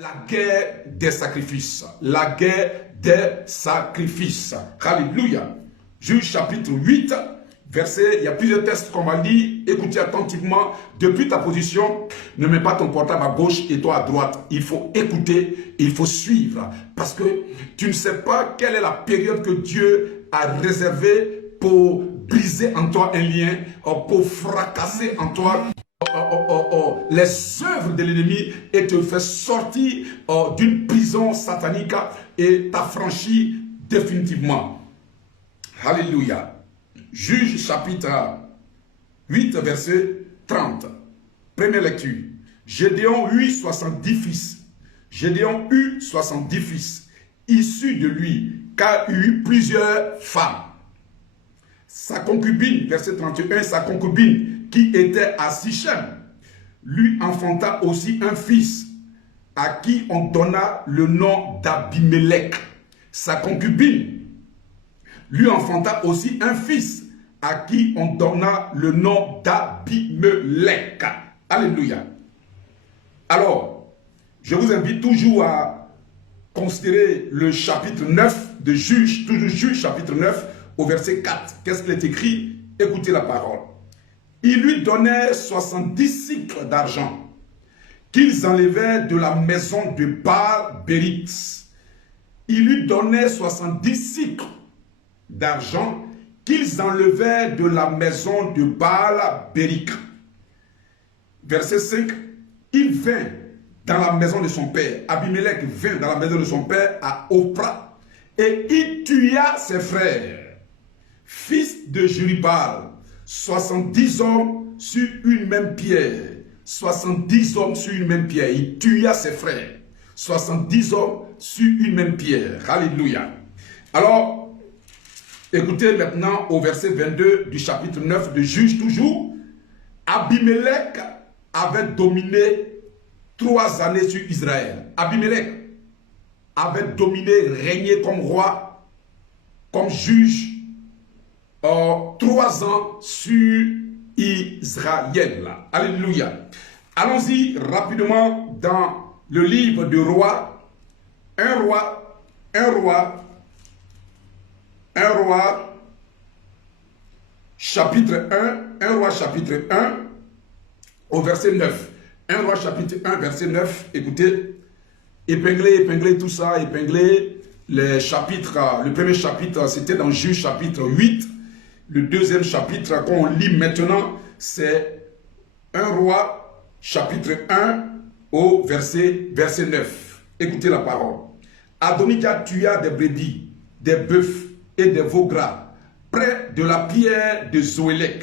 La guerre des sacrifices. La guerre des sacrifices. Alléluia. Juge chapitre 8, verset, il y a plusieurs textes qu'on va lire. Écoutez attentivement. Depuis ta position, ne mets pas ton portable à gauche et toi à droite. Il faut écouter, il faut suivre. Parce que tu ne sais pas quelle est la période que Dieu a réservée pour briser en toi un lien, pour fracasser en toi les œuvres de l'ennemi et te faire sortir d'une prison satanique et t'affranchir définitivement. Alléluia. Juge chapitre 8 verset 30. Première lecture. Gédéon eut 70 fils. Gédéon eut 70 fils issus de lui, car il eut plusieurs femmes. Sa concubine, verset 31, sa concubine qui était à Sichem, lui enfanta aussi un fils à qui on donna le nom d'Abimelech. Sa concubine lui enfanta aussi un fils à qui on donna le nom d'Abimelech. Alléluia. Alors, je vous invite toujours à considérer le chapitre 9 de Juge, toujours Juge chapitre 9 au verset 4. Qu'est-ce qu'il est écrit? Écoutez la parole. Il lui donnait 70 cycles d'argent qu'ils enlevaient de la maison de Baal-Bérith. Il lui donnait 70 cycles d'argent qu'ils enlevaient de la maison de Baal-Bérith. Verset 5. Il vint dans la maison de son père. Abimelech vint dans la maison de son père à Ophra et il tua ses frères, fils de Juribal, 70 hommes sur une même pierre. 70 hommes sur une même pierre. Il tua ses frères. 70 hommes sur une même pierre. Alléluia. Alors, écoutez maintenant au verset 22 du chapitre 9 de Juge toujours. Abimelech avait dominé 3 années sur Israël. Abimelech avait dominé, régné comme roi, comme juge, 3 ans sur Israël. Alléluia. Allons-y rapidement dans le livre de Rois. Un roi, chapitre 1, au verset 9. 1 roi chapitre 1, verset 9. Écoutez, épinglez tout ça, épinglez les chapitres. Le premier chapitre, c'était dans Juge chapitre 8. Le deuxième chapitre qu'on lit maintenant, c'est 1 roi chapitre 1 au verset 9. Écoutez la parole. Adonijah tua des brebis, des bœufs et des veaux gras près de la pierre de Zoélec,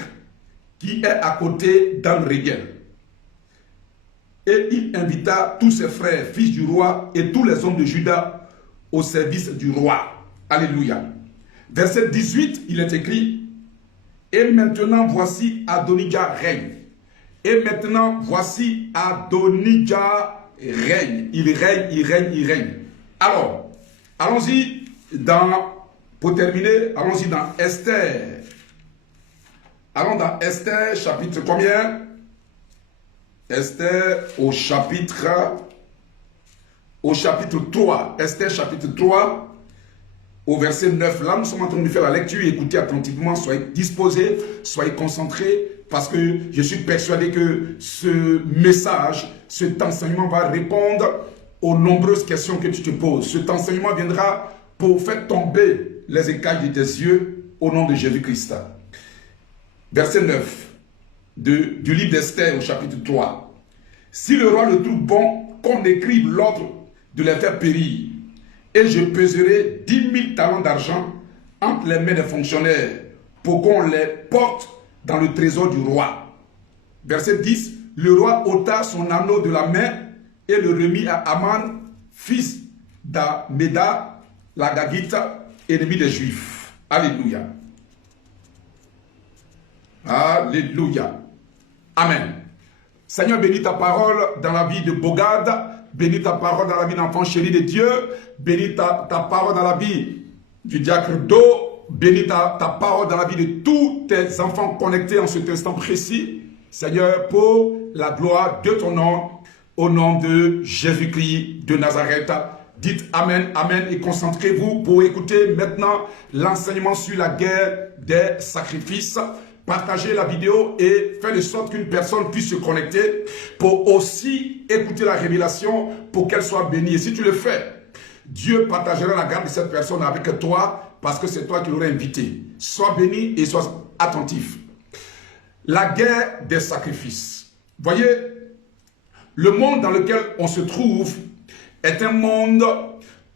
qui est à côté d'An-Régel. Et il invita tous ses frères, fils du roi, et tous les hommes de Juda au service du roi. Alléluia. Verset 18, il est écrit, et maintenant voici Adonijah règne. Et maintenant voici Adonijah règne. Il règne. Alors, allons-y pour terminer, allons-y dans Esther. Allons dans Esther, chapitre combien? Esther au chapitre 3. Esther chapitre 3 au verset 9. Là, nous sommes en train de faire la lecture. Écoutez attentivement, soyez disposés, soyez concentrés, parce que je suis persuadé que ce message, cet enseignement va répondre aux nombreuses questions que tu te poses. Cet enseignement viendra pour faire tomber les écailles de tes yeux au nom de Jésus-Christ. Verset 9 du livre d'Esther au chapitre 3. Si le roi le trouve bon qu'on écrive l'ordre de les faire périr, et je peserai 10 000 talents d'argent entre les mains des fonctionnaires pour qu'on les porte dans le trésor du roi. Verset 10. Le roi ôta son anneau de la main et le remit à Aman, fils d'Ameda, la Gagite, ennemi des Juifs. Alléluia. Alléluia. Amen. Seigneur, bénis ta parole dans la vie de Bogad, bénis ta parole dans la vie d'enfant chéri de Dieu, bénis ta parole dans la vie du diacre Do, bénis ta parole dans la vie de tous tes enfants connectés en cet instant précis, Seigneur, pour la gloire de ton nom, au nom de Jésus-Christ de Nazareth. Dites Amen, Amen et concentrez-vous pour écouter maintenant l'enseignement sur la guerre des sacrifices. Partagez la vidéo et faites de sorte qu'une personne puisse se connecter pour aussi écouter la révélation pour qu'elle soit bénie. Et si tu le fais, Dieu partagera la garde de cette personne avec toi parce que c'est toi qui l'aurais invité. Sois béni et sois attentif. La guerre des sacrifices. Voyez, le monde dans lequel on se trouve est un monde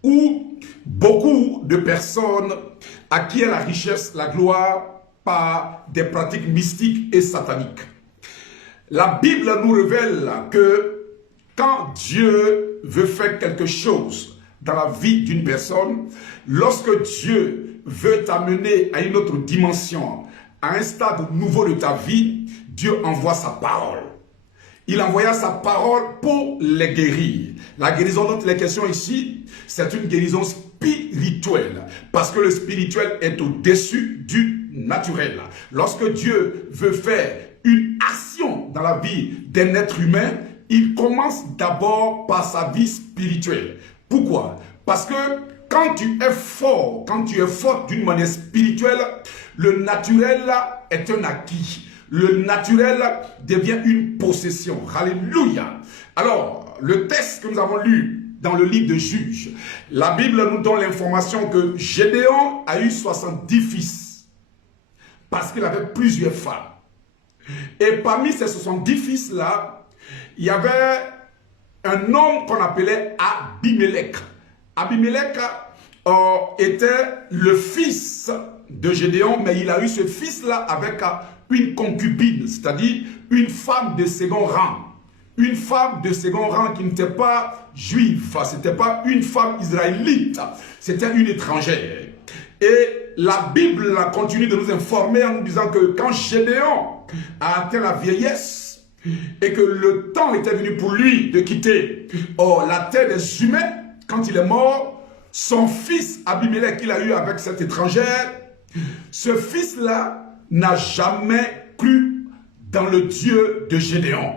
où beaucoup de personnes acquièrent la richesse, la gloire par des pratiques mystiques et sataniques. La Bible nous révèle que quand Dieu veut faire quelque chose dans la vie d'une personne, lorsque Dieu veut t'amener à une autre dimension, à un stade nouveau de ta vie, Dieu envoie sa parole. Il envoya sa parole pour les guérir. La guérison dont il est question ici, c'est une guérison spirituelle. Parce que le spirituel est au-dessus du naturel. Lorsque Dieu veut faire une action dans la vie d'un être humain, il commence d'abord par sa vie spirituelle. Pourquoi? Parce que quand tu es fort, d'une manière spirituelle, le naturel est un acquis. Le naturel devient une possession. Alléluia. Alors, le texte que nous avons lu dans le livre de Juges, la Bible nous donne l'information que Gédéon a eu 70 fils parce qu'il avait plusieurs femmes. Et parmi ces 70 fils-là, il y avait un homme qu'on appelait Abimelech. Abimelech était le fils de Gédéon, mais il a eu ce fils-là avec une concubine, c'est-à-dire une femme de second rang. Une femme de second rang qui n'était pas juive, ce n'était pas une femme israélite, c'était une étrangère. Et la Bible continue de nous informer en nous disant que quand Gédéon a atteint la vieillesse et que le temps était venu pour lui de quitter la terre des humains, quand il est mort, son fils Abimelech qu'il a eu avec cette étrangère, ce fils-là n'a jamais cru dans le Dieu de Gédéon.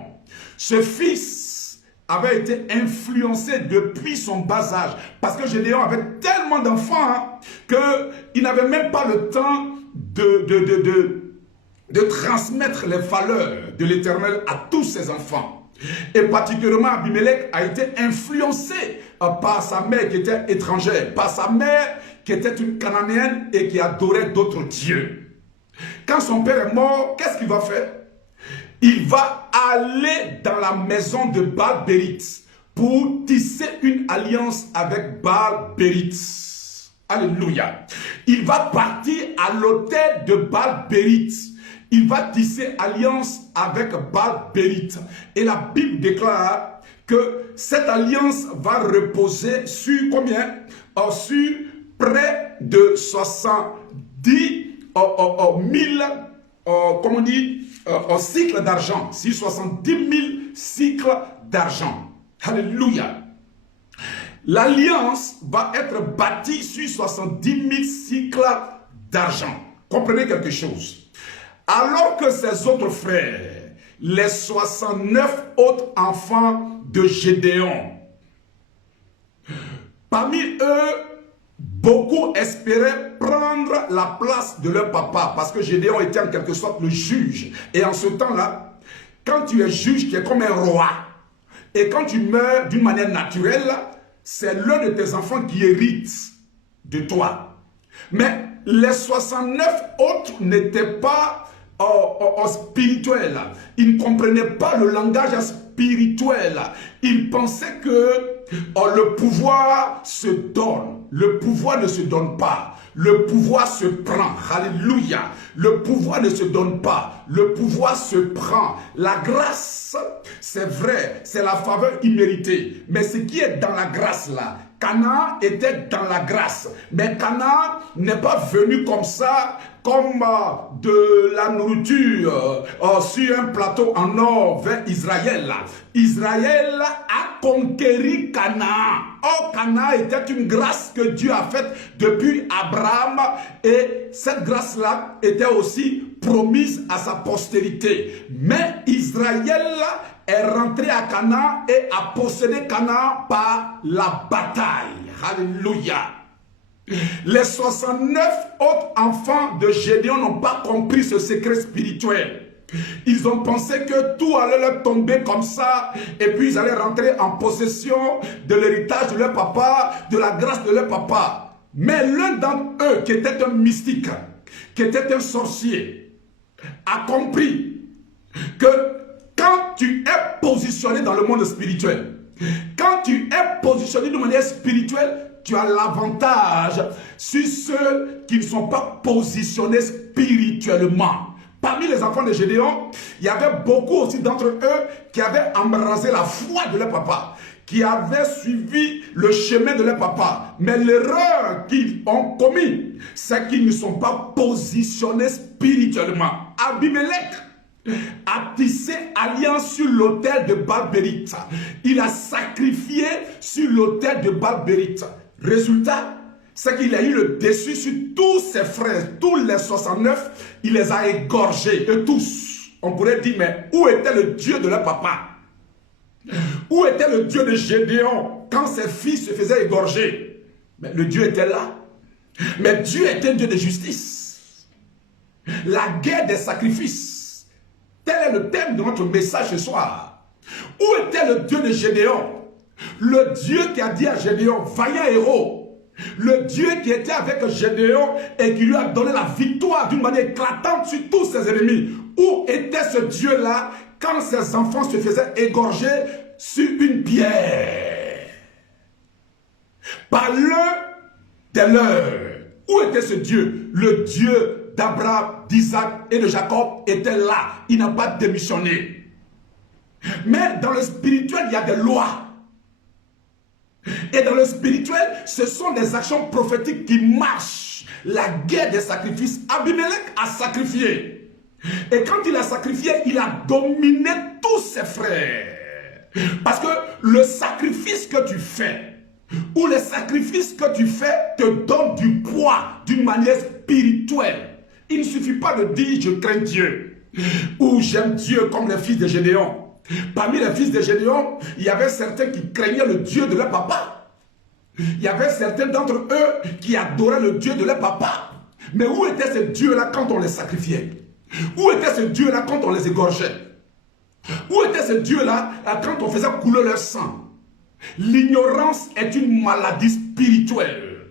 Ce fils avait été influencé depuis son bas âge. Parce que Gédéon avait tellement d'enfants qu'il n'avait même pas le temps de transmettre les valeurs de l'Éternel à tous ses enfants. Et particulièrement Abimelech a été influencé par sa mère qui était étrangère, par sa mère qui était une cananéenne et qui adorait d'autres dieux. Quand son père est mort, qu'est-ce qu'il va faire? Il va aller dans la maison de Baal-Bérith pour tisser une alliance avec Baal-Bérith. Alléluia. Il va partir à l'autel de Baal-Bérith. Il va tisser alliance avec Baal-Bérith. Et la Bible déclare que cette alliance va reposer sur combien? Sur près de 70 1000, comme on dit, cycles d'argent. Sur 70 000 cycles d'argent. Alléluia. L'alliance va être bâtie sur 70 000 cycles d'argent. Comprenez quelque chose. Alors que ses autres frères, les 69 autres enfants de Gédéon, parmi eux, beaucoup espéraient prendre la place de leur papa parce que Gédéon était en quelque sorte le juge. Et en ce temps-là, quand tu es juge, tu es comme un roi. Et quand tu meurs d'une manière naturelle, c'est l'un de tes enfants qui hérite de toi. Mais les 69 autres n'étaient pas spirituels. Ils ne comprenaient pas le langage spirituel. Ils pensaient que le pouvoir se donne. Le pouvoir ne se donne pas. Le pouvoir se prend. Alléluia. Le pouvoir ne se donne pas. Le pouvoir se prend. La grâce, c'est vrai, c'est la faveur imméritée. Mais ce qui est dans la grâce là, Canaan était dans la grâce. Mais Canaan n'est pas venu comme ça comme de la nourriture sur un plateau en or vers Israël. Israël a conquéri Canaan. Or, Canaan était une grâce que Dieu a faite depuis Abraham, et cette grâce-là était aussi promise à sa postérité. Mais Israël est rentré à Canaan et a possédé Canaan par la bataille. Alléluia. Les 69 autres enfants de Gédéon n'ont pas compris ce secret spirituel. Ils ont pensé que tout allait leur tomber comme ça, et puis ils allaient rentrer en possession de l'héritage de leur papa, de la grâce de leur papa. Mais l'un d'entre eux, qui était un mystique, qui était un sorcier, a compris que quand tu es positionné dans le monde spirituel, quand tu es positionné de manière spirituelle, tu as l'avantage sur ceux qui ne sont pas positionnés spirituellement. Parmi les enfants de Gédéon, il y avait beaucoup aussi d'entre eux qui avaient embrasé la foi de leur papa, qui avaient suivi le chemin de leur papa. Mais l'erreur qu'ils ont commis, c'est qu'ils ne sont pas positionnés spirituellement. Abimelech a tissé alliance sur l'autel de Baal-Bérith. Il a sacrifié sur l'autel de Baal-Bérith. Résultat, c'est qu'il a eu le dessus sur tous ses frères, tous les 69, il les a égorgés, eux tous. On pourrait dire, mais où était le Dieu de leur papa? Où était le Dieu de Gédéon quand ses fils se faisaient égorger? Mais le Dieu était là. Mais Dieu était un Dieu de justice. La guerre des sacrifices. Tel est le thème de notre message ce soir. Où était le Dieu de Gédéon? Le Dieu qui a dit à Gédéon, vaillant héros. Le Dieu qui était avec Gédéon et qui lui a donné la victoire d'une manière éclatante sur tous ses ennemis. Où était ce Dieu-là quand ses enfants se faisaient égorger sur une pierre? Par l'un des leurs. Où était ce Dieu? Le Dieu d'Abraham, d'Isaac et de Jacob était là. Il n'a pas démissionné. Mais dans le spirituel, il y a des lois. Et dans le spirituel, ce sont des actions prophétiques qui marchent. La guerre des sacrifices. Abimelech a sacrifié. Et quand il a sacrifié, il a dominé tous ses frères. Parce que le sacrifice que tu fais, ou les sacrifices que tu fais, te donnent du poids d'une manière spirituelle. Il ne suffit pas de dire je crains Dieu, ou j'aime Dieu comme les fils de Gédéon. Parmi les fils de Gédéon, il y avait certains qui craignaient le Dieu de leur papa. Il y avait certains d'entre eux qui adoraient le Dieu de leur papa. Mais où était ce Dieu-là quand on les sacrifiait? Où était ce Dieu-là quand on les égorgeait? Où était ce Dieu-là quand on faisait couler leur sang? L'ignorance est une maladie spirituelle.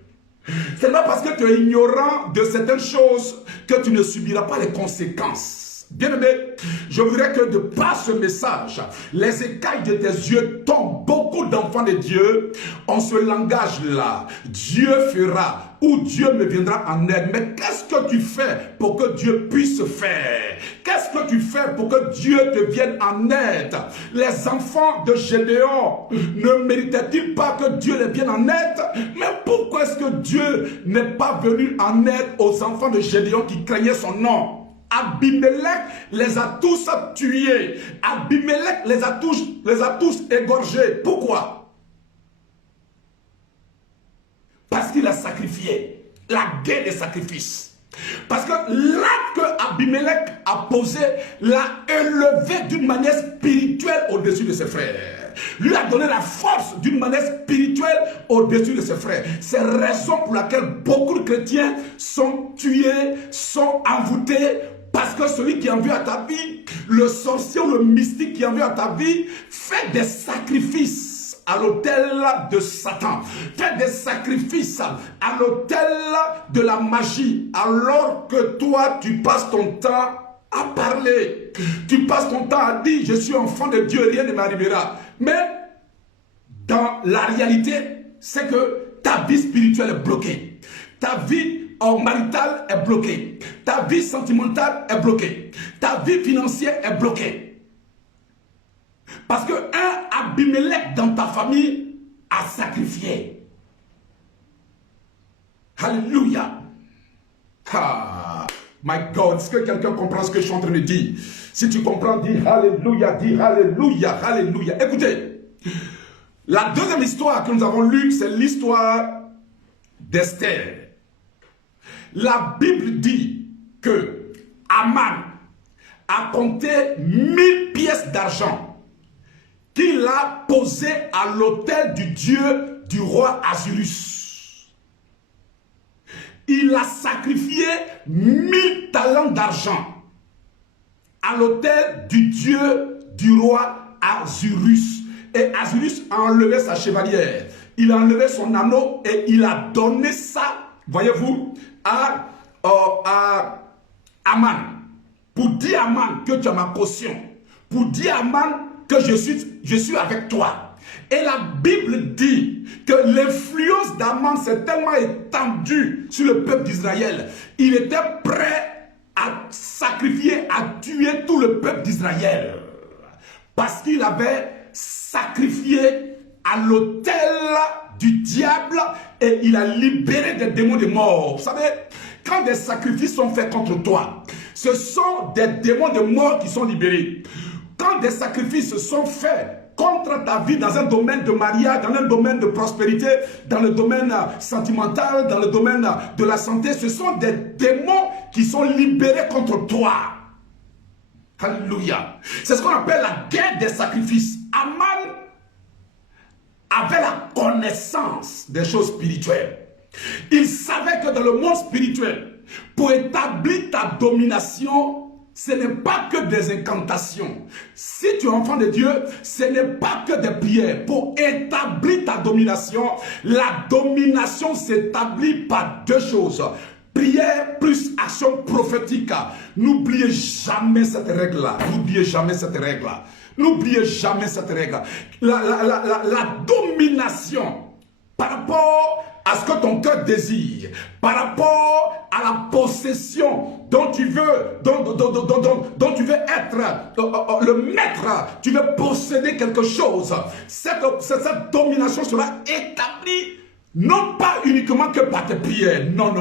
Ce n'est pas parce que tu es ignorant de certaines choses que tu ne subiras pas les conséquences. Bien-aimé, je voudrais que de par ce message, les écailles de tes yeux tombent. Beaucoup d'enfants de Dieu ont ce langage-là. Dieu fera ou Dieu me viendra en aide. Mais qu'est-ce que tu fais pour que Dieu puisse faire? Qu'est-ce que tu fais pour que Dieu te vienne en aide? Les enfants de Gédéon ne méritaient-ils pas que Dieu les vienne en aide? Mais pourquoi est-ce que Dieu n'est pas venu en aide aux enfants de Gédéon qui craignaient son nom? Abimelech les a tous tués. Abimelech les a tous égorgés. Pourquoi? Parce qu'il a sacrifié. La guerre des sacrifices. Parce que l'acte que Abimelech a posé l'a élevé d'une manière spirituelle au-dessus de ses frères. Lui a donné la force d'une manière spirituelle au-dessus de ses frères. C'est la raison pour laquelle beaucoup de chrétiens sont tués, sont envoûtés. Parce que celui qui en vient à ta vie, le sorcier ou le mystique qui en vient à ta vie, fait des sacrifices à l'autel de Satan. Fait des sacrifices à l'autel de la magie. Alors que toi, tu passes ton temps à parler. Tu passes ton temps à dire, je suis enfant de Dieu, rien ne m'arrivera. Mais dans la réalité, c'est que ta vie spirituelle est bloquée. Ta vie maritale est bloquée. Ta vie sentimentale est bloquée. Ta vie financière est bloquée. Parce que un Abimelech dans ta famille a sacrifié. Alléluia. My God, est-ce que quelqu'un comprend ce que je suis en train de dire? Si tu comprends, dis Alléluia, dis Alléluia, Alléluia. Écoutez, la deuxième histoire que nous avons lue, c'est l'histoire d'Esther. La Bible dit que Aman a compté 1000 pièces d'argent qu'il a posées à l'autel du dieu du roi Assyrus. Il a sacrifié 1000 talents d'argent à l'autel du dieu du roi Assyrus. Et Assyrus a enlevé sa chevalière. Il a enlevé son anneau et il a donné ça, voyez-vous, à Aman. Pour dire à Aman que tu as ma caution. Pour dire à Aman que je suis avec toi. Et la Bible dit que l'influence d'Aman s'est tellement étendue sur le peuple d'Israël. Il était prêt à sacrifier, à tuer tout le peuple d'Israël. Parce qu'il avait sacrifié à l'autel du diable et il a libéré des démons de mort. Vous savez, quand des sacrifices sont faits contre toi, ce sont des démons de mort qui sont libérés. Quand des sacrifices sont faits contre ta vie dans un domaine de mariage, dans un domaine de prospérité, dans le domaine sentimental, dans le domaine de la santé, ce sont des démons qui sont libérés contre toi. Alléluia. C'est ce qu'on appelle la guerre des sacrifices. Aman avait la connaissance des choses spirituelles. Il savait que dans le monde spirituel, pour établir ta domination, ce n'est pas que des incantations. Si tu es enfant de Dieu, ce n'est pas que des prières. Pour établir ta domination, la domination s'établit par deux choses. Prière plus action prophétique. N'oubliez jamais cette règle-là. N'oubliez jamais cette règle-là. N'oubliez jamais cette règle. La domination par rapport à ce que ton cœur désire, par rapport à la possession dont tu veux, dont tu veux être le maître, tu veux posséder quelque chose. Cette domination sera établie non pas uniquement que par tes prières, non,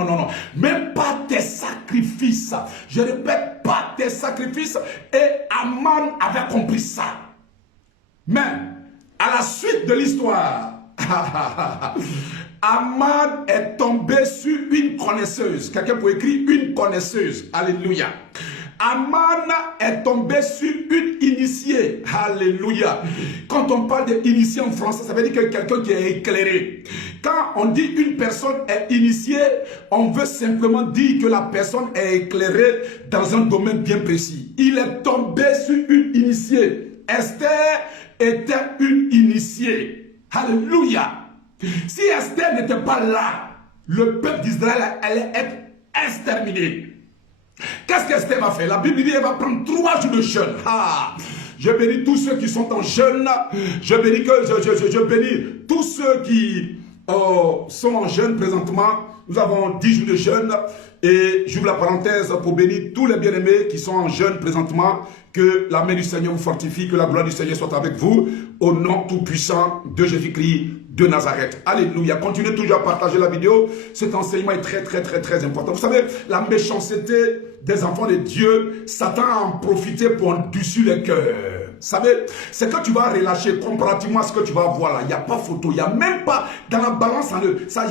même par tes sacrifices. Je répète, par tes sacrifices. Et Aman avait compris ça. Mais, à la suite de l'histoire, Aman est tombé sur une connaisseuse. Quelqu'un peut écrire une connaisseuse. Alléluia. Aman est tombé sur une initiée. Alléluia. Quand on parle d'initié en français, ça veut dire que quelqu'un qui est éclairé. Quand on dit une personne est initiée, on veut simplement dire que la personne est éclairée dans un domaine bien précis. Il est tombé sur une initiée. Esther était une initiée. Alléluia. Si Esther n'était pas là, le peuple d'Israël allait être exterminé. Qu'est-ce qu'Esther va faire? La Bible dit qu'elle va prendre 3 jours de jeûne. Je bénis tous ceux qui sont en jeûne. Je bénis tous ceux qui sont en jeûne présentement. Nous avons 10 jours de jeûne. Et j'ouvre la parenthèse pour bénir tous les bien-aimés qui sont en jeûne présentement. Que la main du Seigneur vous fortifie, que la gloire du Seigneur soit avec vous. Au nom tout-puissant de Jésus-Christ de Nazareth. Alléluia. Continuez toujours à partager la vidéo. Cet enseignement est très important. Vous savez, la méchanceté des enfants de Dieu, Satan a en profité pour endurcir les cœurs. Vous savez, c'est que tu vas relâcher comparativement à ce que tu vas voir là. Il n'y a pas photo, il n'y a même pas dans la balance en eux. C'est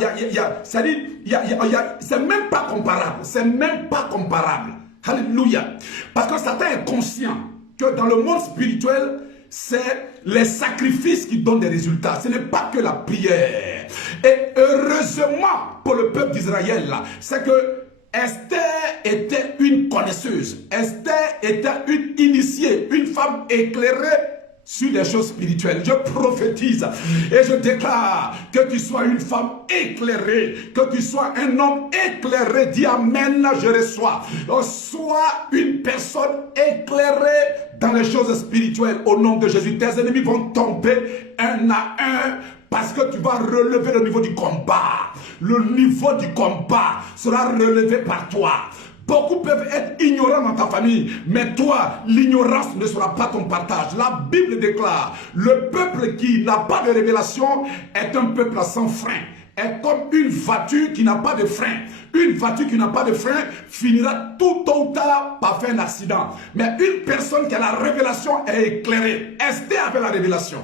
même pas comparable. C'est même pas comparable. Alléluia. Parce que Satan est conscient que dans le monde spirituel, c'est les sacrifices qui donnent des résultats. Ce n'est pas que la prière. Et heureusement pour le peuple d'Israël, c'est que Esther était une connaisseuse. Esther était une initiée, une femme éclairée sur les choses spirituelles. Je prophétise et je déclare que tu sois une femme éclairée, que tu sois un homme éclairé. Dis amen, je reçois. Sois une personne éclairée dans les choses spirituelles au nom de Jésus. Tes ennemis vont tomber un à un parce que tu vas relever le niveau du combat. Le niveau du combat sera relevé par toi. Beaucoup peuvent être ignorants dans ta famille, mais toi, l'ignorance ne sera pas ton partage. La Bible déclare, le peuple qui n'a pas de révélation est un peuple sans frein, est comme une voiture qui n'a pas de frein. Une voiture qui n'a pas de frein finira tout tôt ou tard par faire un accident. Mais une personne qui a la révélation est éclairée. Esther avait la révélation.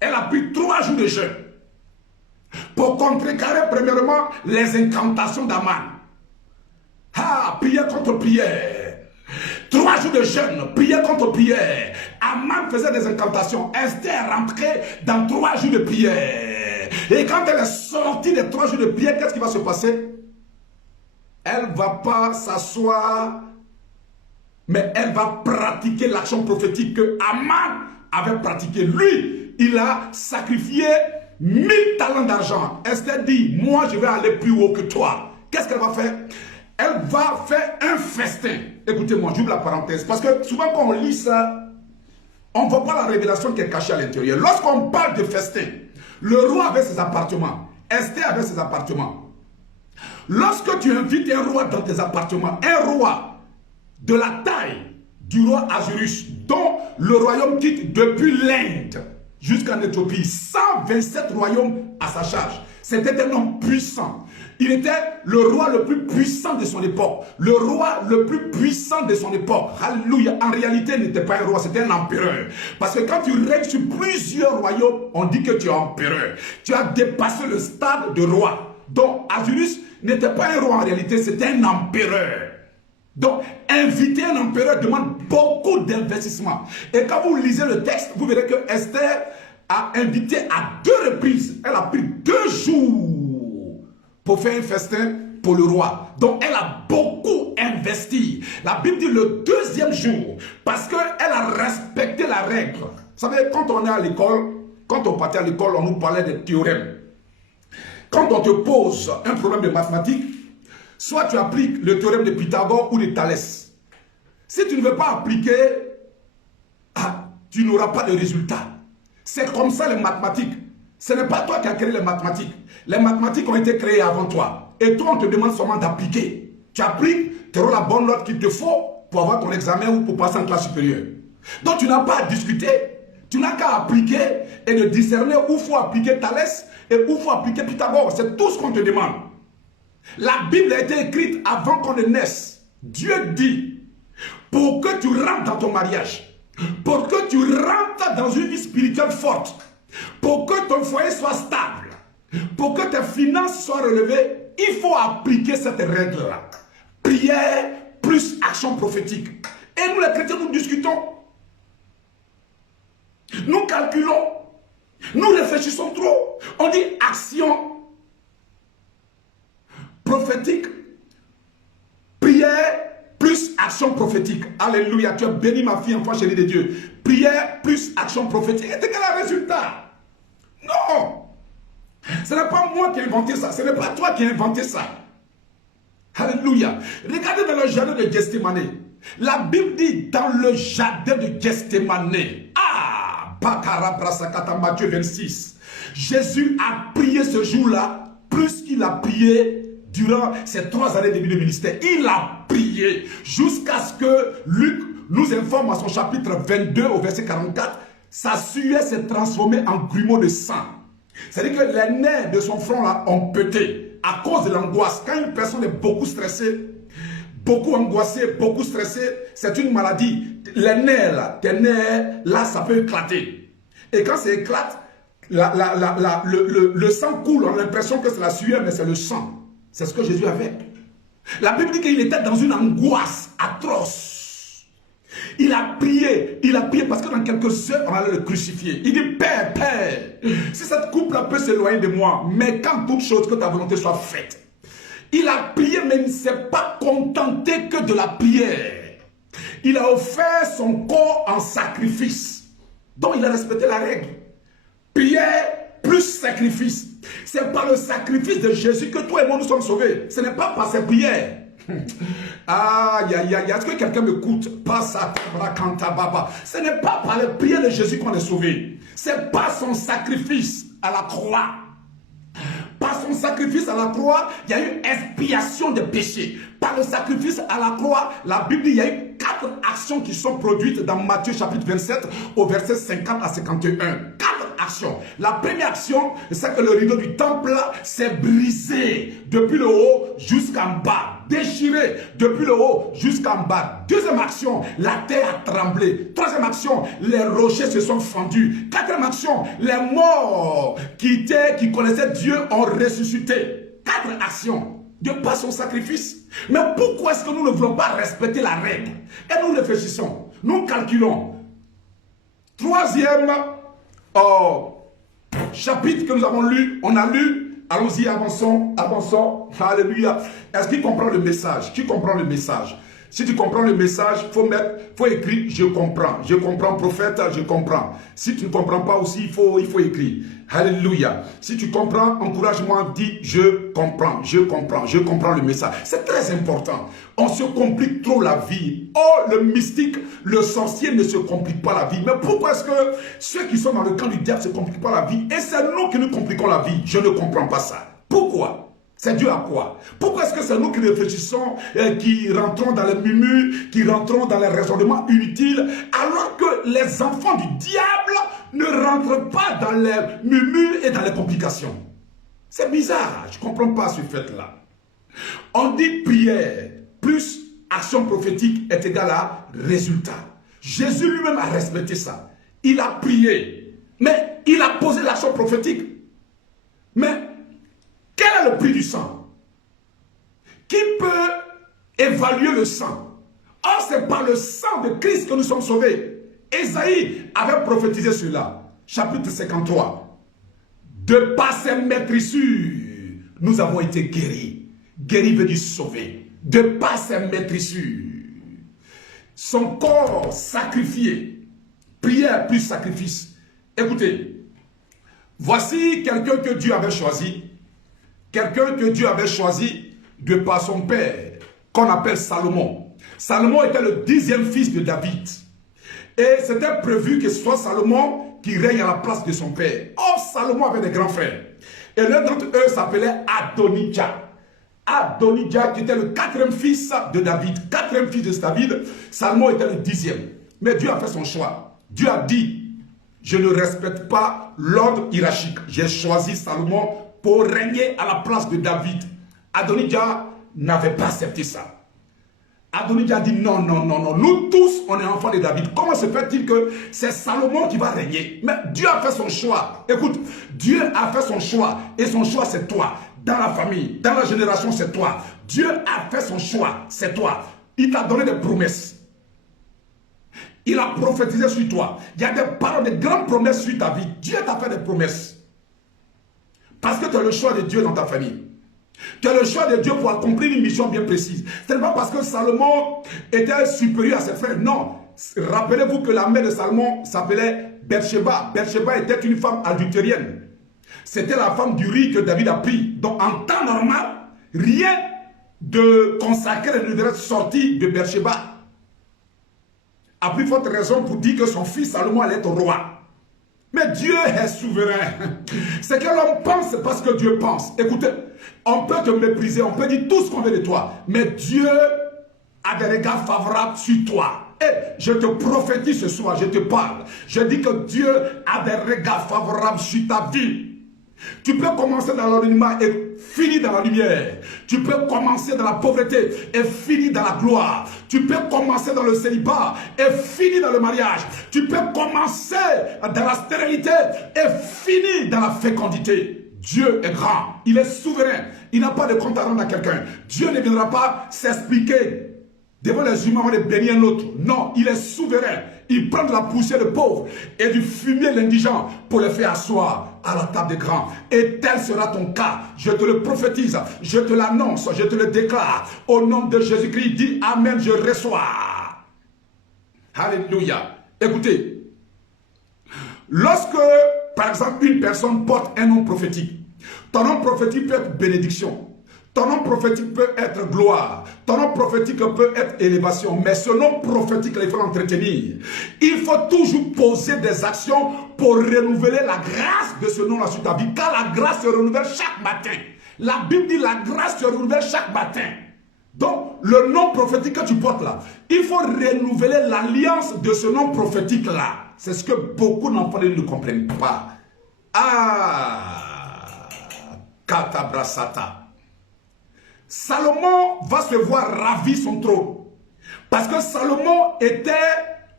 Elle a pris 3 jours de jeûne pour contrecarrer premièrement les incantations d'Aman. Ah, prière contre prière. 3 jours de jeûne, prière contre prière. Aman faisait des incantations. Esther rentrait dans 3 jours de prière. Et quand elle est sortie des 3 jours de prière, qu'est-ce qui va se passer? Elle ne va pas s'asseoir, mais elle va pratiquer l'action prophétique que Aman avait pratiquée. Lui, il a sacrifié 1000 talents d'argent. Esther dit, moi je vais aller plus haut que toi. Qu'est-ce qu'elle va faire? Elle va faire un festin. Écoutez-moi, j'ouvre la parenthèse. Parce que souvent quand on lit ça, on ne voit pas la révélation qui est cachée à l'intérieur. Lorsqu'on parle de festin, le roi avait ses appartements. Esther avait ses appartements. Lorsque tu invites un roi dans tes appartements, un roi de la taille du roi Ahasuerus, dont le royaume quitte depuis l'Inde jusqu'en Éthiopie, 127 royaumes à sa charge. C'était un homme puissant. Il était le roi le plus puissant de son époque. Le roi le plus puissant de son époque. Alléluia. En réalité, il n'était pas un roi, c'était un empereur. Parce que quand tu règnes sur plusieurs royaumes, on dit que tu es empereur. Tu as dépassé le stade de roi. Donc, Ahasuerus n'était pas un roi en réalité, c'était un empereur. Donc, inviter un empereur demande beaucoup d'investissement. Et quand vous lisez le texte, vous verrez que Esther a invité à 2 reprises. Elle a pris 2 jours pour faire un festin pour le roi. Donc, elle a beaucoup investi. La Bible dit le 2e jour, parce qu'elle a respecté la règle. Vous savez, quand on est à l'école, quand on partait à l'école, on nous parlait des théorèmes. Quand on te pose un problème de mathématiques, soit tu appliques le théorème de Pythagore ou de Thalès. Si tu ne veux pas appliquer, tu n'auras pas de résultat. C'est comme ça les mathématiques. Ce n'est pas toi qui as créé les mathématiques. Les mathématiques ont été créées avant toi. Et toi, on te demande seulement d'appliquer. Tu appliques, tu auras la bonne note qu'il te faut pour avoir ton examen ou pour passer en classe supérieure. Donc tu n'as pas à discuter. Tu n'as qu'à appliquer et de discerner où il faut appliquer Thalès et où il faut appliquer Pythagore. C'est tout ce qu'on te demande. La Bible a été écrite avant qu'on ne naisse. Dieu dit, pour que tu rentres dans ton mariage, pour que tu rentres dans une vie spirituelle forte, pour que ton foyer soit stable, pour que tes finances soient relevées, il faut appliquer cette règle-là. Prière plus action prophétique. Et nous les chrétiens, nous discutons. Nous calculons. Nous réfléchissons trop. On dit action prophétique, prière plus action prophétique. Alléluia, tu as béni ma fille, enfant chérie de Dieu. Prière plus action prophétique. Et quel est le résultat? Non. Ce n'est pas moi qui ai inventé ça. Ce n'est pas toi qui as inventé ça. Alléluia. Regardez dans le jardin de Gethsémane. La Bible dit dans le jardin de Gethsémane. Matthieu 26. Jésus a prié ce jour-là plus qu'il a prié durant ces 3 années de ministère. Il a prié jusqu'à ce que Luc nous informe à son chapitre 22 au verset 44. Sa sueur s'est transformée en grumeaux de sang. C'est-à-dire que les nerfs de son front là ont pété à cause de l'angoisse. Quand une personne est beaucoup stressée, beaucoup angoissée, beaucoup stressée, c'est une maladie. Les nerfs là, tes nerfs là, ça peut éclater. Et quand ça éclate, le sang coule. On a l'impression que c'est la sueur, mais c'est le sang. C'est ce que Jésus avait. La Bible dit qu'il était dans une angoisse atroce. Il a prié parce que dans quelques heures, on allait le crucifier. Il dit, Père, Père, si cette coupe-là peut s'éloigner de moi, mais quand toute chose que ta volonté soit faite. Il a prié, mais il ne s'est pas contenté que de la prière. Il a offert son corps en sacrifice. Donc il a respecté la règle. Prière plus sacrifice. C'est par le sacrifice de Jésus que toi et moi nous sommes sauvés. Ce n'est pas par ses prières. Aïe, aïe, aïe. Est-ce que quelqu'un m'écoute? Pas ça. Ce n'est pas par les prières de Jésus qu'on est sauvé. C'est par son sacrifice à la croix. Par son sacrifice à la croix, il y a eu expiation des péchés. Par le sacrifice à la croix, la Bible dit il y a eu 4 actions qui sont produites dans Matthieu chapitre 27 au verset 50 à 51. 4 actions. La première action, c'est que le rideau du temple s'est brisé depuis le haut jusqu'en bas. Déchiré depuis le haut jusqu'en bas. Deuxième action, la terre a tremblé. Troisième action, les rochers se sont fendus. Quatrième action, les morts qui connaissaient Dieu ont ressuscité. 4 actions de par son sacrifice. Mais pourquoi est-ce que nous ne voulons pas respecter la règle? Et nous réfléchissons, nous calculons. Troisième chapitre que nous avons lu, on a lu, allons-y, avançons, avançons, alléluia. Est-ce qu'il comprend le message? Qui comprend le message? Si tu comprends le message, faut écrire, je comprends prophète, je comprends. Si tu ne comprends pas aussi, il faut écrire. Alléluia. Si tu comprends, encourage-moi, dis, je comprends le message. C'est très important. On se complique trop la vie. Oh, le mystique, le sorcier ne se complique pas la vie. Mais pourquoi est-ce que ceux qui sont dans le camp du diable ne se compliquent pas la vie? Et c'est nous qui nous compliquons la vie. Je ne comprends pas ça. Pourquoi? C'est dû à quoi? Pourquoi est-ce que c'est nous qui réfléchissons, qui rentrons dans les murmures, qui rentrons dans les raisonnements inutiles, alors que les enfants du diable ne rentrent pas dans les murmures et dans les complications? C'est bizarre, je ne comprends pas ce fait-là. On dit prière plus action prophétique est égal à résultat. Jésus lui-même a respecté ça. Il a prié, mais il a posé l'action prophétique. Mais quel est le prix du sang? Qui peut évaluer le sang? Or, c'est par le sang de Christ que nous sommes sauvés. Ésaïe avait prophétisé cela. Chapitre 53. De par ses maîtrissures, nous avons été guéris. Guéri veut dire sauvé. De par ses maîtrissures. Son corps sacrifié. Prière plus sacrifice. Écoutez. Voici quelqu'un que Dieu avait choisi. Quelqu'un que Dieu avait choisi de par son père, qu'on appelle Salomon. Salomon était le 10e fils de David. Et c'était prévu que ce soit Salomon qui règne à la place de son père. Or, Salomon avait des grands frères. Et l'un d'entre eux s'appelait Adonijah. Adonijah qui était le 4e fils de David. 4e fils de David, Salomon était le 10e. Mais Dieu a fait son choix. Dieu a dit, je ne respecte pas l'ordre hiérarchique. J'ai choisi Salomon pour régner à la place de David. Adonijah n'avait pas accepté ça. Adonijah dit non, non, non, non. Nous tous, on est enfants de David. Comment se fait-il que c'est Salomon qui va régner? Mais Dieu a fait son choix. Écoute, Dieu a fait son choix. Et son choix, c'est toi. Dans la famille, dans la génération, c'est toi. Dieu a fait son choix, c'est toi. Il t'a donné des promesses. Il a prophétisé sur toi. Il y a des paroles, des grandes promesses sur ta vie. Dieu t'a fait des promesses. Parce que tu as le choix de Dieu dans ta famille. Tu as le choix de Dieu pour accomplir une mission bien précise. Ce n'est pas parce que Salomon était supérieur à ses frères. Non. Rappelez-vous que la mère de Salomon s'appelait Bathsheba. Bathsheba était une femme adultérienne. C'était la femme d'Uri que David a pris. Donc en temps normal, rien de consacré ne devrait être sorti de Bathsheba. A plus forte raison pour dire que son fils Salomon allait être roi. Mais Dieu est souverain. C'est que l'homme pense parce que Dieu pense. Écoutez, on peut te mépriser, on peut dire tout ce qu'on veut de toi. Mais Dieu a des regards favorables sur toi. Et je te prophétise ce soir, je te parle. Je dis que Dieu a des regards favorables sur ta vie. Tu peux commencer dans l'anonymat et finir dans la lumière. Tu peux commencer dans la pauvreté et finir dans la gloire. Tu peux commencer dans le célibat et finir dans le mariage. Tu peux commencer dans la stérilité et finir dans la fécondité. Dieu est grand, il est souverain. Il n'a pas de compte à rendre à quelqu'un. Dieu ne viendra pas s'expliquer devant les humains avant de bénir un autre. Non, il est souverain. Il prend de la poussière de pauvre et du fumier l'indigent pour le faire asseoir à la table des grands. Et tel sera ton cas. Je te le prophétise, je te l'annonce, je te le déclare. Au nom de Jésus-Christ, dis Amen, je reçois. Alléluia. Écoutez, lorsque, par exemple, une personne porte un nom prophétique, ton nom prophétique peut être bénédiction. Ton nom prophétique peut être gloire. Ton nom prophétique peut être élévation. Mais ce nom prophétique, il faut l'entretenir. Il faut toujours poser des actions pour renouveler la grâce de ce nom-là sur ta vie. Car la grâce se renouvelle chaque matin. La Bible dit la grâce se renouvelle chaque matin. Donc, le nom prophétique que tu portes là, il faut renouveler l'alliance de ce nom prophétique là. C'est ce que beaucoup d'enfants ne comprennent pas. Ah, Katabrasata. Salomon va se voir ravir son trône. Parce que Salomon était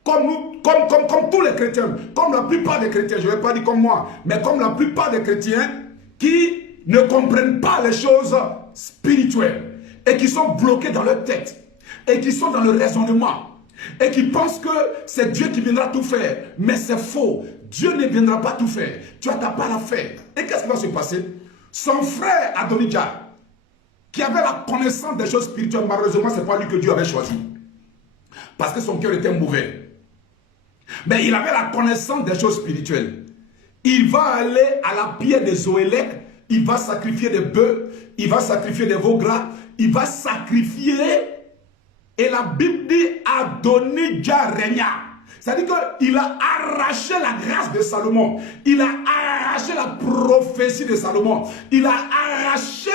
comme tous les chrétiens, comme la plupart des chrétiens, je ne vais pas dire comme moi, mais comme la plupart des chrétiens qui ne comprennent pas les choses spirituelles et qui sont bloqués dans leur tête et qui sont dans le raisonnement et qui pensent que c'est Dieu qui viendra tout faire. Mais c'est faux. Dieu ne viendra pas tout faire. Tu as ta part à faire. Et qu'est-ce qui va se passer? Son frère Adonijah, qui avait la connaissance des choses spirituelles, malheureusement, ce n'est pas lui que Dieu avait choisi. Parce que son cœur était mauvais. Mais il avait la connaissance des choses spirituelles. Il va aller à la pierre de Zoélec, il va sacrifier des bœufs, il va sacrifier des veaux gras, il va sacrifier, et la Bible dit Adonijah régna. C'est-à-dire qu'il a arraché la grâce de Salomon, il a arraché la prophétie de Salomon, il a arraché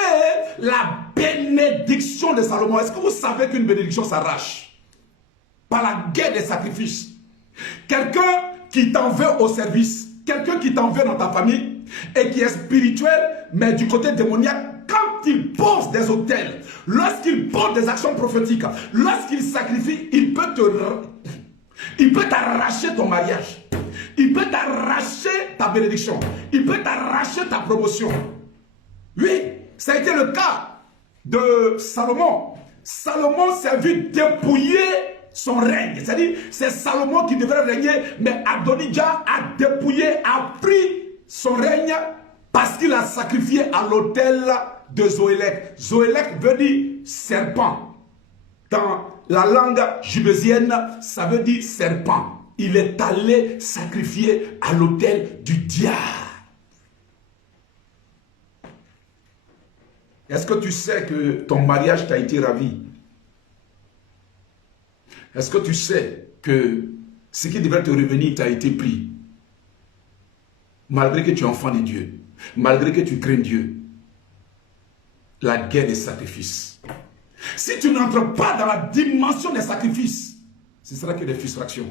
la bénédiction de Salomon. Est-ce que vous savez qu'une bénédiction s'arrache par la guerre des sacrifices? Quelqu'un qui t'en veut au service, quelqu'un qui t'en veut dans ta famille et qui est spirituel, mais du côté démoniaque, quand il pose des autels, lorsqu'il pose des actions prophétiques, lorsqu'il sacrifie, il peut t'arracher ton mariage, il peut t'arracher ta bénédiction, il peut t'arracher ta promotion. Oui, ça a été le cas de Salomon. Salomon s'est vu dépouiller son règne. C'est-à-dire, c'est Salomon qui devrait régner, mais Adonijah a dépouillé, a pris son règne parce qu'il a sacrifié à l'autel de Zoélec. Zoélec veut dire serpent. Dans la langue jubésienne, ça veut dire serpent. Il est allé sacrifier à l'autel du diable. Est-ce que tu sais que ton mariage t'a été ravi? Est-ce que tu sais que ce qui devrait te revenir t'a été pris? Malgré que tu es enfant de Dieu, malgré que tu crains Dieu, la guerre des sacrifices. Si tu n'entres pas dans la dimension des sacrifices, ce sera que des frustrations,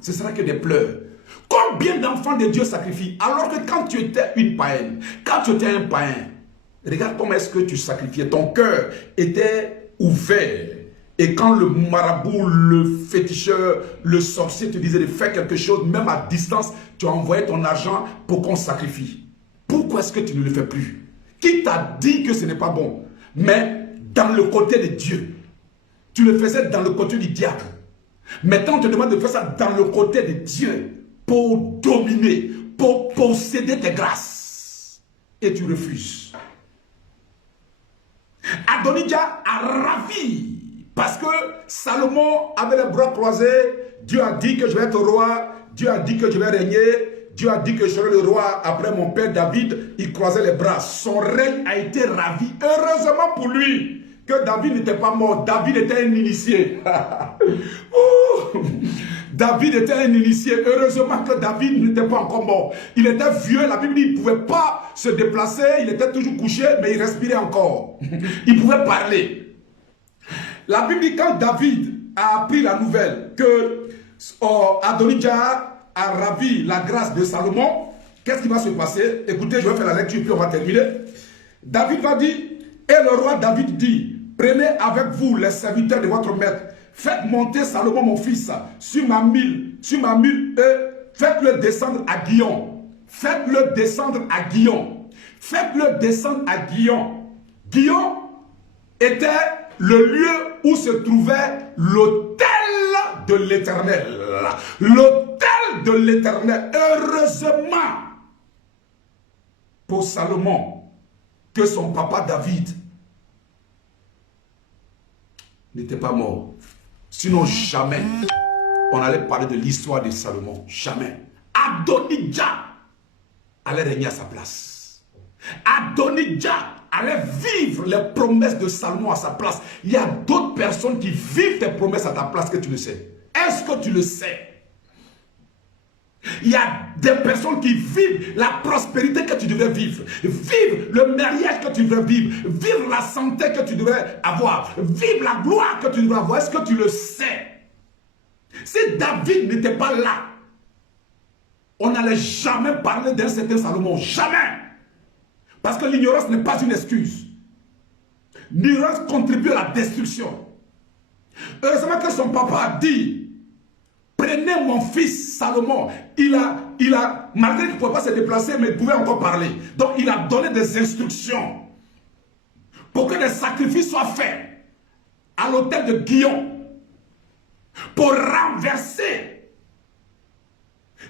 ce sera que des pleurs. Combien d'enfants de Dieu sacrifient alors que quand tu étais une païenne, quand tu étais un païen, regarde comment est-ce que tu sacrifiais, ton cœur était ouvert. Et quand le marabout, le féticheur, le sorcier te disait de faire quelque chose, même à distance, tu envoyais ton argent pour qu'on sacrifie. Pourquoi est-ce que tu ne le fais plus? Qui t'a dit que ce n'est pas bon? Mais dans le côté de Dieu, tu le faisais dans le côté du diable. Maintenant, on te demande de faire ça dans le côté de Dieu pour dominer, pour posséder tes grâces. Et tu refuses. Adonijah a ravi. Parce que Salomon avait les bras croisés, Dieu a dit que je vais être roi, Dieu a dit que je vais régner, Dieu a dit que je serai le roi après mon père David. Il croisait les bras, son règne a été ravi. Heureusement pour lui que David n'était pas mort, David était un initié. David était un initié, heureusement que David n'était pas encore mort. Il était vieux, la Bible dit qu'il ne pouvait pas se déplacer, il était toujours couché, mais il respirait encore. Il pouvait parler. La Bible dit quand David a appris la nouvelle que Adonijah a ravi la grâce de Salomon, qu'est-ce qui va se passer? Écoutez, je vais faire la lecture puis on va terminer. David va dire, et le roi David dit, prenez avec vous les serviteurs de votre maître, faites monter Salomon mon fils sur ma mule et faites-le descendre à Guillon. Faites-le descendre à Guillon. Faites-le descendre à Guillon. Guillon était le lieu où se trouvait l'autel de l'Éternel. L'autel de l'Éternel. Heureusement pour Salomon que son papa David n'était pas mort. Sinon jamais on allait parler de l'histoire de Salomon. Jamais. Adonijah allait régner à sa place. Adonijah allait vivre les promesses de Salomon à sa place. Il y a d'autres personnes qui vivent tes promesses à ta place que tu le sais. Est-ce que tu le sais? Il y a des personnes qui vivent la prospérité que tu devrais vivre. Vivre le mariage que tu devrais vivre. Vivre la santé que tu devrais avoir. Vivre la gloire que tu devrais avoir. Est-ce que tu le sais? Si David n'était pas là, on n'allait jamais parler d'un certain Salomon. Jamais. Parce que l'ignorance n'est pas une excuse. L'ignorance contribue à la destruction. Heureusement que son papa a dit, prenez mon fils Salomon. Il a malgré qu'il ne pouvait pas se déplacer, mais il pouvait encore parler. Donc il a donné des instructions pour que des sacrifices soient faits à l'autel de Guillaume pour renverser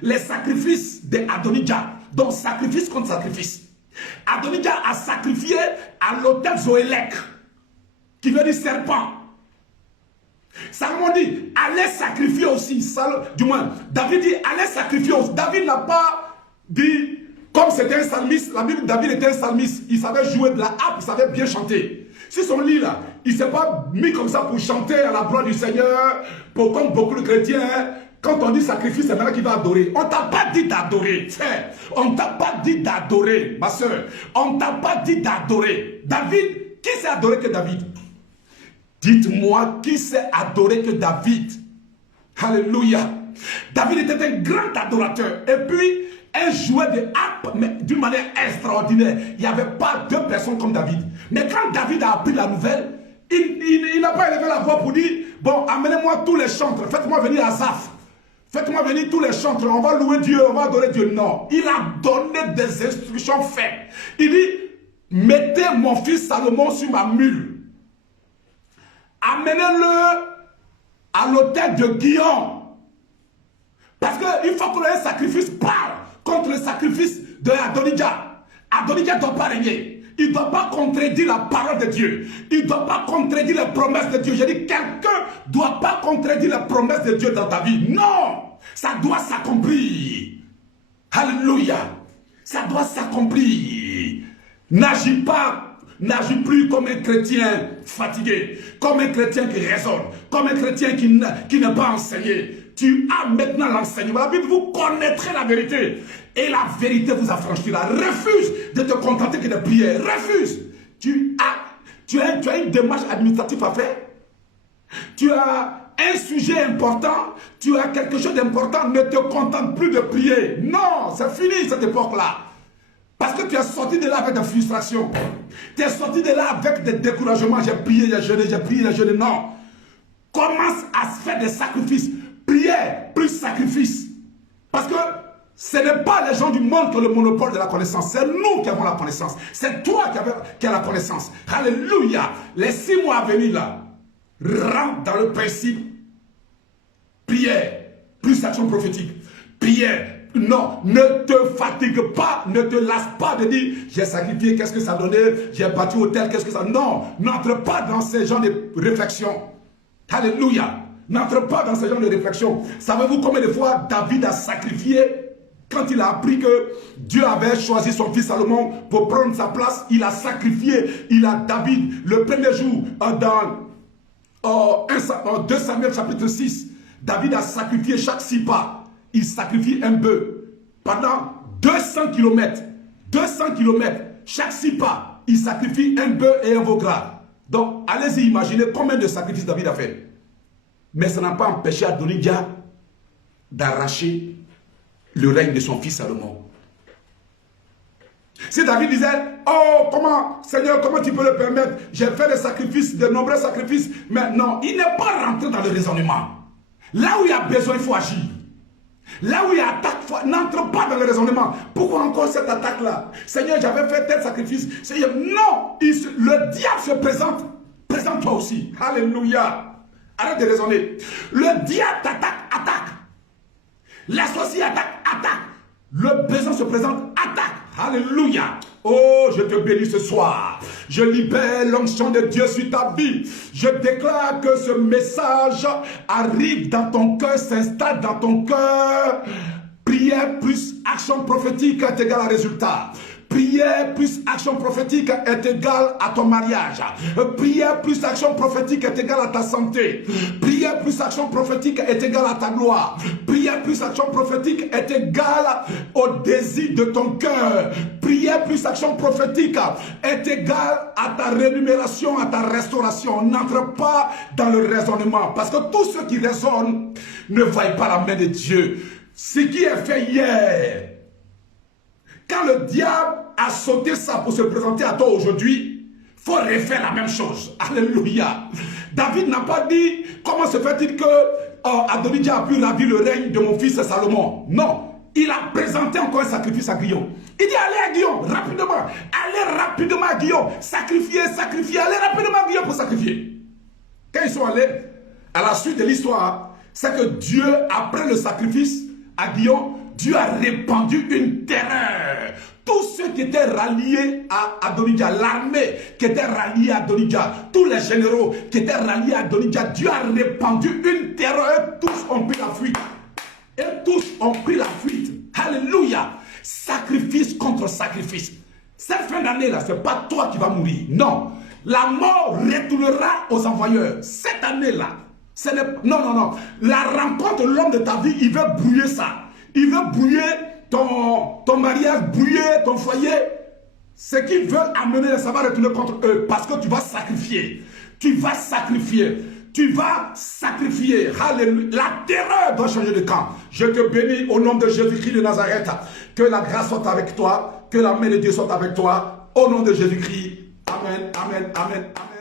les sacrifices d'Adonijah. Donc sacrifice contre sacrifice. Adonijah a sacrifié à l'autel Zoélec, qui veut dire serpent. Salomon dit, allez sacrifier aussi. Du moins, David dit, allez sacrifier aussi. David n'a pas dit, comme c'était un psalmiste, la Bible, David était un psalmiste, il savait jouer de la harpe, il savait bien chanter. Si son lit là, il ne s'est pas mis comme ça pour chanter à la gloire du Seigneur, comme beaucoup de chrétiens. Quand on dit sacrifice, c'est maintenant qu'il va adorer. On ne t'a pas dit d'adorer. On ne t'a pas dit d'adorer, ma soeur. On ne t'a pas dit d'adorer. David, qui s'est adoré que David? Dites-moi qui s'est adoré que David. Alléluia. David était un grand adorateur. Et puis, un joueur de harpe, mais d'une manière extraordinaire. Il n'y avait pas deux personnes comme David. Mais quand David a appris la nouvelle, il n'a pas élevé la voix pour dire, bon, amenez-moi tous les chantres, faites-moi venir Asaph. Faites-moi venir tous les chantres, on va louer Dieu, on va adorer Dieu. Non, il a donné des instructions faites. Il dit, mettez mon fils Salomon sur ma mule. Amenez-le à l'autel de Guillaume. Parce qu'il faut que le sacrifice parle contre le sacrifice de Adonijah. Adonijah ne doit pas régner. Il ne doit pas contredire la parole de Dieu. Il ne doit pas contredire les promesses de Dieu. J'ai dit, quelqu'un ne doit pas contredire les promesses de Dieu dans ta vie. Non, ça doit s'accomplir. Alléluia. Ça doit s'accomplir. N'agis pas, n'agis plus comme un chrétien fatigué, comme un chrétien qui raisonne, comme un chrétien qui n'est pas enseigné. Tu as maintenant l'enseignement. La Bible, vous connaîtrez la vérité. Et la vérité vous affranchira. Refuse de te contenter que de prier. Refuse. Tu as une démarche administrative à faire. Tu as un sujet important. Tu as quelque chose d'important. Ne te contente plus de prier. Non, c'est fini cette époque-là. Parce que tu es sorti de là avec des frustrations. Tu es sorti de là avec des découragements. J'ai prié, j'ai jeûné, j'ai prié, j'ai jeûné. Non. Commence à se faire des sacrifices. Prière plus sacrifice. Parce que ce n'est pas les gens du monde qui ont le monopole de la connaissance. C'est nous qui avons la connaissance. C'est toi qui as la connaissance. Alléluia. Les 6 mois à venir là, rentre dans le principe. Prière plus action prophétique. Prière. Non, ne te fatigue pas, ne te lasse pas de dire j'ai sacrifié, qu'est-ce que ça donnait, j'ai battu au tel, qu'est-ce que ça... Non, n'entre pas dans ces genres de réflexions. Alléluia. N'entre pas dans ce genre de réflexion. Savez-vous combien de fois David a sacrifié quand il a appris que Dieu avait choisi son fils Salomon pour prendre sa place? Il a sacrifié. Il a David, le premier jour dans 2 Samuel chapitre 6, David a sacrifié chaque 6 pas. Il sacrifie un bœuf. Pendant 200 km, chaque 6 pas, il sacrifie un bœuf et un veau gras. Donc, allez-y imaginer combien de sacrifices David a fait. Mais ça n'a pas empêché Adonijah d'arracher le règne de son fils Salomon. Si David disait, oh, comment, Seigneur, comment tu peux le permettre? J'ai fait des sacrifices, de nombreux sacrifices. Mais non, il n'est pas rentré dans le raisonnement. Là où il y a besoin, il faut agir. Là où il y a attaque, n'entre pas dans le raisonnement. Pourquoi encore cette attaque-là? Seigneur, j'avais fait tel sacrifice. Seigneur, non, le diable se présente. Présente-toi aussi. Alléluia. Arrête de raisonner. Le diable t'attaque, attaque. L'associé attaque, attaque. Le besoin se présente, attaque. Alléluia. Oh, je te bénis ce soir. Je libère l'onction de Dieu sur ta vie. Je déclare que ce message arrive dans ton cœur, s'installe dans ton cœur. Prière plus action prophétique est égale à résultat. Prière plus action prophétique est égale à ton mariage. Prière plus action prophétique est égale à ta santé. Prière plus action prophétique est égale à ta gloire. Prière plus action prophétique est égale au désir de ton cœur. Prière plus action prophétique est égale à ta rémunération, à ta restauration. N'entre pas dans le raisonnement. Parce que tous ceux qui raisonnent ne voient pas la main de Dieu. ce qui est fait hier. Quand le diable a sauté ça pour se présenter à toi aujourd'hui, il faut refaire la même chose. Alléluia. David n'a pas dit, comment se fait-il que Adonijah a pu ravir le règne de mon fils Salomon? Non. Il a présenté encore un sacrifice à Guillaume. Il dit, allez à Guillaume, rapidement. Allez rapidement à Guillaume. Sacrifiez, sacrifiez. Allez rapidement à Guillaume pour sacrifier. Quand ils sont allés, à la suite de l'histoire, c'est que Dieu, après le sacrifice à Guillaume, Dieu a répandu une terreur. Tous ceux qui étaient ralliés à Adonijah, l'armée qui était ralliée à Adonijah, tous les généraux qui étaient ralliés à Adonijah, Dieu a répandu une terreur. Tous ont pris la fuite. Et tous ont pris la fuite. Alléluia. Sacrifice contre sacrifice. Cette fin d'année-là, ce n'est pas toi qui vas mourir. Non. La mort retournera aux envoyeurs. Cette année-là, non. La rencontre de l'homme de ta vie, il veut brouiller ça. Il veut brouiller ton mariage, brouiller ton foyer. Ce qu'ils veulent amener, ça va retourner contre eux. Parce que tu vas sacrifier. Tu vas sacrifier. Tu vas sacrifier. Alléluia. La terreur doit changer de camp. Je te bénis au nom de Jésus-Christ de Nazareth. Que la grâce soit avec toi. Que la main de Dieu soit avec toi. Au nom de Jésus-Christ. Amen, amen, amen, amen.